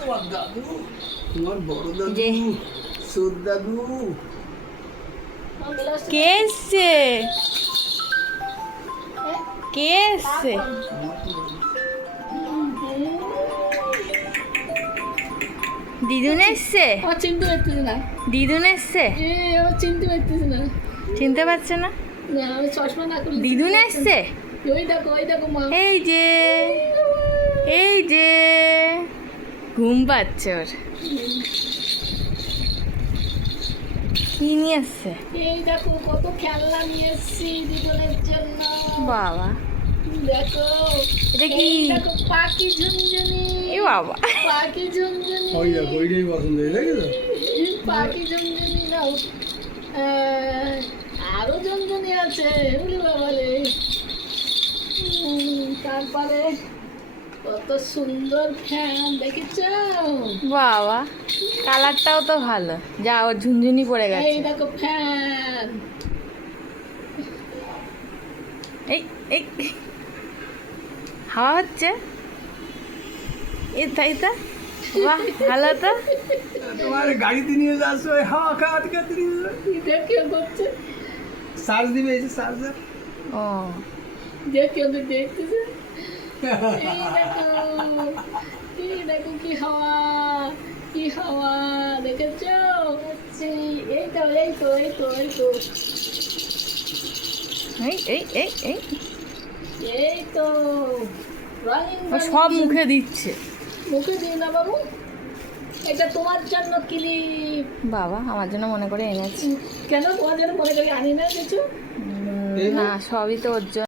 তোমার দাদু, তোমার বড় দাদু, যে সুদ দাদু। কে এসছে? কে এসছে? দিদুন এসছে? আমার চিনতে পারতেছি না, দিদুন এসছে? আমার চিনতে পারতেছি না। চিনতে পারছে না? না, আমি চশমা না করলে দিদুন এসছে? ওই দেখো মা। এই যে, এই যে ঘুম পাচ্ছে ওর। কি নিয়ে এসছে? এই দেখো কত খেলনা নিয়ে এসেছি দুজনের জন্য। বাবা, দেখো এটা কি? এই দেখো পাখি ঝুনঝুনি। এ বাবা, পাখি ঝুনঝুনি। ওই দেখো, ওইটাই পছন্দ হয়েছে, দেখেছো? পাখি ঝুনঝুনি নাও। আরো ঝুনঝুনি আছে, ওরে বাবা রে। তারপরে কত সুন্দর ফ্যান দেখেছো? বাবা, কালারটাও তো ভালো। যা, ওর ঝুনঝুনি পড়ে এই গেছে। দেখো ফ্যান। এই এই হাওয়া হচ্ছে। এটা এটা, বাহ, ভালো তো। তোমার গাড়িতে নিয়ে যাচ্ছ, ওই হাওয়া খাওয়াতে খাওয়াতে নিয়ে যাচ্ছ। এটা কেউ করছে? চার্জ দিবে, এই যে চার্জার। ও, দেখে ওদের দেখতেছে। এই দেখো, এই দেখো কি হাওয়া, কি হাওয়া দেখেছো? এই তো এই তো এই তো এই তো এই এই এই এই এই তো রঙিন ও সব মুখে দিচ্ছে। মুখে দিও না বাবু, এটা তোমার জন্য ক্লিপ। বাবা, আমার জন্য মনে করে এনেছি। কেন তোমার জন্য মনে করি আনি না কিছু? না, সবই তো ওর জন্য।